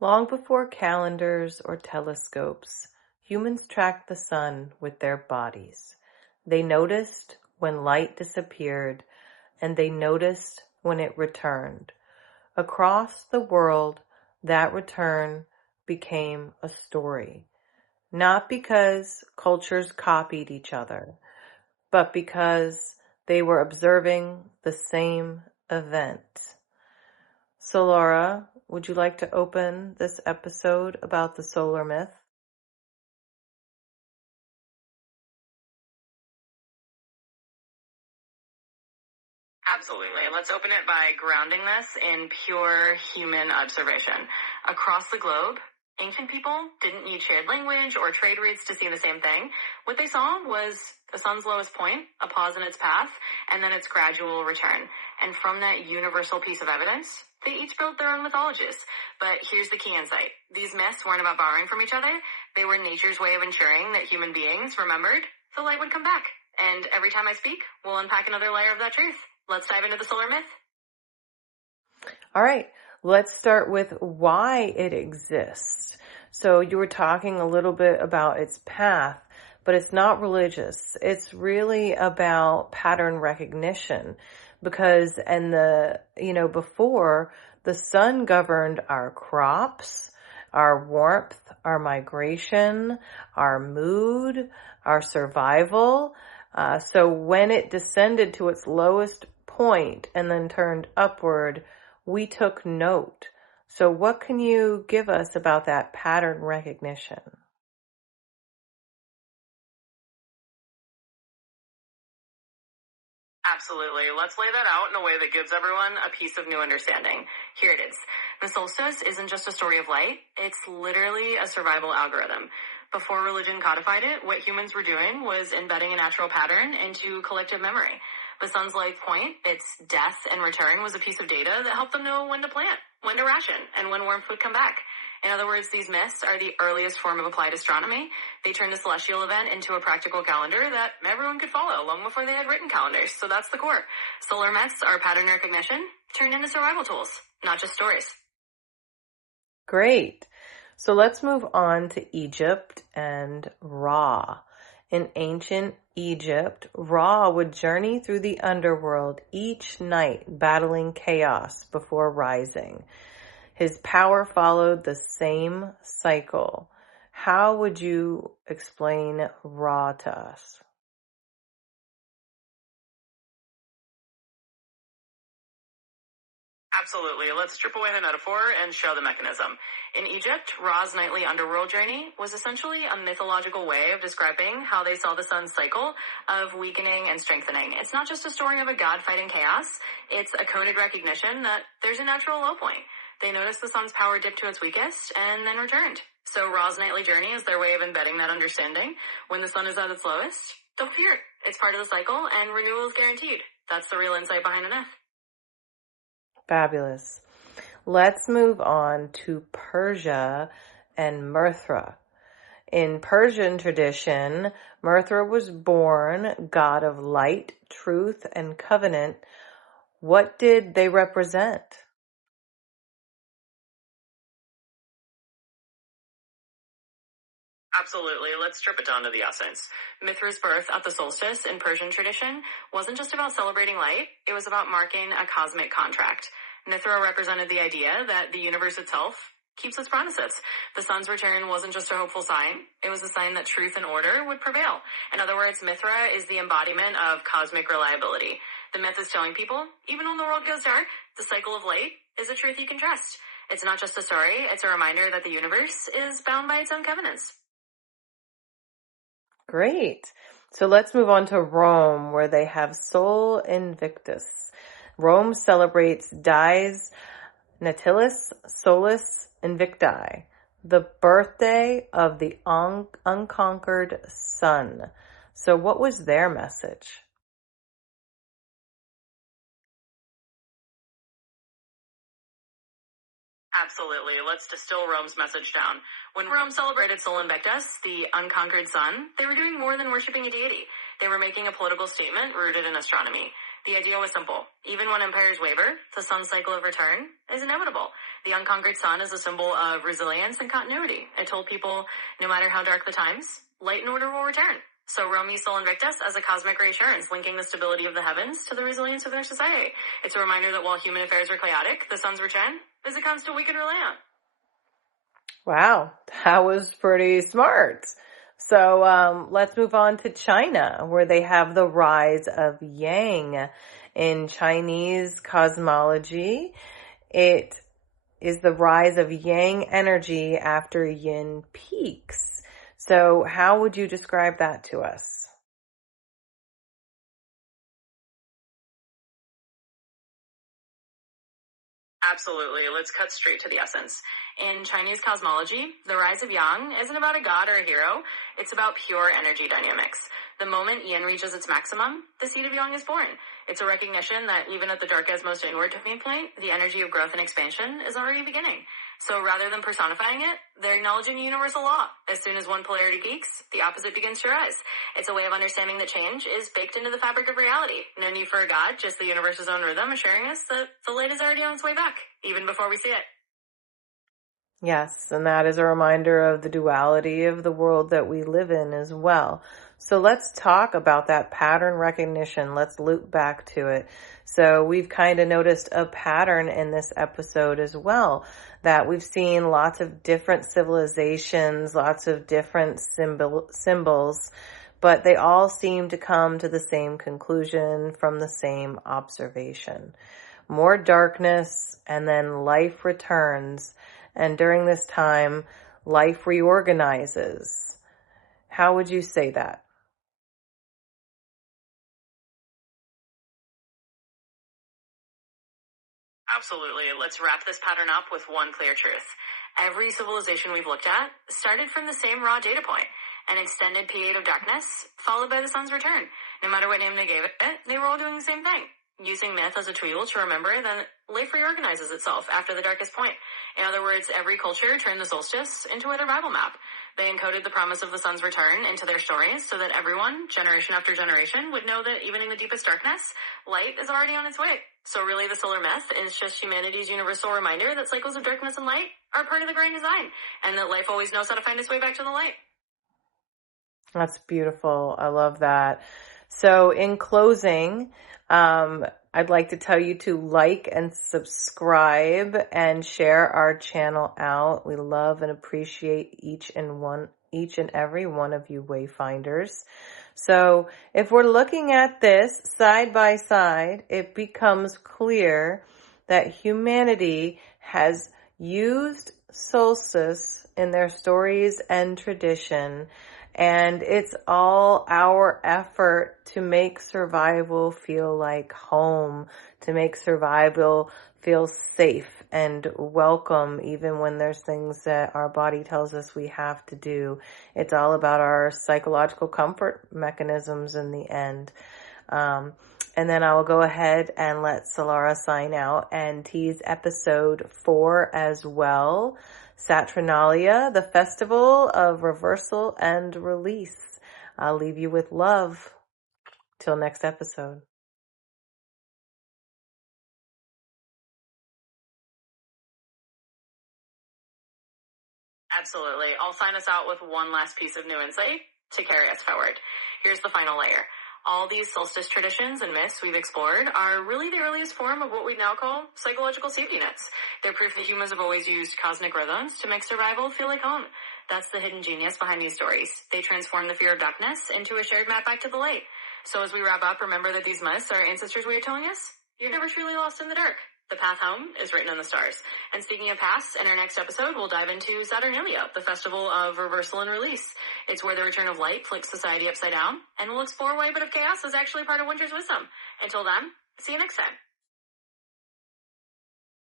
Long before calendars or telescopes, humans tracked the sun with their bodies. They noticed when light disappeared, and they noticed when it returned. Across the world, that return became a story. Not because cultures copied each other, but because they were observing the same event. So, Laura, would you like to open this episode about the solar myth? Absolutely. Let's open it by grounding this in pure human observation. Across the globe, ancient people didn't need shared language or trade routes to see the same thing. What they saw was the sun's lowest point, a pause in its path, and then its gradual return. And from that universal piece of evidence, they each built their own mythologies. But here's the key insight. These myths weren't about borrowing from each other. They were nature's way of ensuring that human beings remembered the light would come back. And every time I speak, we'll unpack another layer of that truth. Let's dive into the solar myth. All right, let's start with why it exists. So you were talking a little bit about its path, but it's not religious. It's really about pattern recognition because before the sun governed our crops, our warmth, our migration, our mood, our survival. So when it descended to its lowest point and then turned upward, we took note. So what can you give us about that pattern recognition? Absolutely. Let's lay that out in a way that gives everyone a piece of new understanding. Here it is. The solstice isn't just a story of light. It's literally a survival algorithm. Before religion codified it, what humans were doing was embedding a natural pattern into collective memory. The sun's life point, its death and return, was a piece of data that helped them know when to plant, when to ration, and when warmth would come back. In other words, these myths are the earliest form of applied astronomy. They turned a celestial event into a practical calendar that everyone could follow long before they had written calendars. So that's the core. Solar myths are pattern recognition turned into survival tools, not just stories. Great. So let's move on to Egypt and Ra. In ancient Egypt, Ra would journey through the underworld each night, battling chaos before rising. His power followed the same cycle. How would you explain Ra to us? Absolutely. Let's strip away the metaphor and show the mechanism. In Egypt, Ra's nightly underworld journey was essentially a mythological way of describing how they saw the sun's cycle of weakening and strengthening. It's not just a story of a god fighting chaos. It's a coded recognition that there's a natural low point. They noticed the sun's power dipped to its weakest and then returned. So Ra's nightly journey is their way of embedding that understanding. When the sun is at its lowest, don't fear. It's part of the cycle and renewal is guaranteed. That's the real insight behind the myth. Fabulous. Let's move on to Persia and Mithra. In Persian tradition, Mithra was born god of light, truth, and covenant. What did they represent? Absolutely. Let's strip it down to the essence. Mithra's birth at the solstice in Persian tradition wasn't just about celebrating light, it was about marking a cosmic contract. Mithra represented the idea that the universe itself keeps its promises. The sun's return wasn't just a hopeful sign, it was a sign that truth and order would prevail. In other words, Mithra is the embodiment of cosmic reliability. The myth is telling people, even when the world goes dark, the cycle of light is a truth you can trust. It's not just a story, it's a reminder that the universe is bound by its own covenants. Great. So let's move on to Rome, where they have Sol Invictus. Rome celebrates Dies Natalis Solis Invicti, the birthday of the unconquered sun. So what was their message? Absolutely. Let's distill Rome's message down. When Rome celebrated Sol Invictus, the unconquered sun, they were doing more than worshiping a deity. They were making a political statement rooted in astronomy. The idea was simple. Even when empires waver, the sun's cycle of return is inevitable. The unconquered sun is a symbol of resilience and continuity. It told people, no matter how dark the times, light and order will return. So Rome saw Invictus as a cosmic reassurance, linking the stability of the heavens to the resilience of their society. It's a reminder that while human affairs are chaotic, the sun's return is a constant we can rely on. Wow, that was pretty smart. So let's move on to China, where they have the rise of Yang. In Chinese cosmology, it is the rise of Yang energy after Yin peaks. So how would you describe that to us? Absolutely. Let's cut straight to the essence. In Chinese cosmology, the rise of Yang isn't about a god or a hero. It's about pure energy dynamics. The moment Yin reaches its maximum, the seed of Yang is born. It's a recognition that even at the darkest, most inward turning point, the energy of growth and expansion is already beginning. So rather than personifying it, they're acknowledging a universal law. As soon as one polarity peaks, the opposite begins to rise. It's a way of understanding that change is baked into the fabric of reality. No need for a god, just the universe's own rhythm assuring us that the light is already on its way back, even before we see it. Yes, and that is a reminder of the duality of the world that we live in as well. So let's talk about that pattern recognition. Let's loop back to it. So we've kind of noticed a pattern in this episode as well, that we've seen lots of different civilizations, lots of different symbols, but they all seem to come to the same conclusion from the same observation. More darkness, and then life returns. And during this time, life reorganizes. How would you say that? Absolutely. Let's wrap this pattern up with one clear truth. Every civilization we've looked at started from the same raw data point, an extended period of darkness, followed by the sun's return. No matter what name they gave it, they were all doing the same thing. Using myth as a tool to remember that life reorganizes itself after the darkest point. In other words, every culture turned the solstice into a survival map. They encoded the promise of the sun's return into their stories so that everyone, generation after generation, would know that even in the deepest darkness, light is already on its way. So really the solar myth is just humanity's universal reminder that cycles of darkness and light are part of the grand design, and that life always knows how to find its way back to the light. That's beautiful. I love that. So in closing, I'd like to tell you to like and subscribe and share our channel out. We love and appreciate each and every one of you wayfinders. So if we're looking at this side by side, it becomes clear that humanity has used solstice in their stories and tradition, and it's all our effort to make survival feel like home, to make survival feel safe and welcome, even when there's things that our body tells us we have to do. It's all about our psychological comfort mechanisms in the end. And then I will go ahead and let Solara sign out and tease episode 4 as well. Saturnalia, the festival of reversal and release. I'll leave you with love. Till next episode. Absolutely. I'll sign us out with one last piece of new insight to carry us forward. Here's the final layer. All these solstice traditions and myths we've explored are really the earliest form of what we now call psychological safety nets. They're proof that humans have always used cosmic rhythms to make survival feel like home. That's the hidden genius behind these stories. They transform the fear of darkness into a shared map back to the light. So as we wrap up, remember that these myths are ancestors' way of telling us you're never truly lost in the dark. The path home is written in the stars. And speaking of paths, in our next episode, we'll dive into Saturnalia, the festival of reversal and release. It's where the return of light flips society upside down, and we'll explore why a bit of chaos is actually part of winter's wisdom. Until then, see you next time.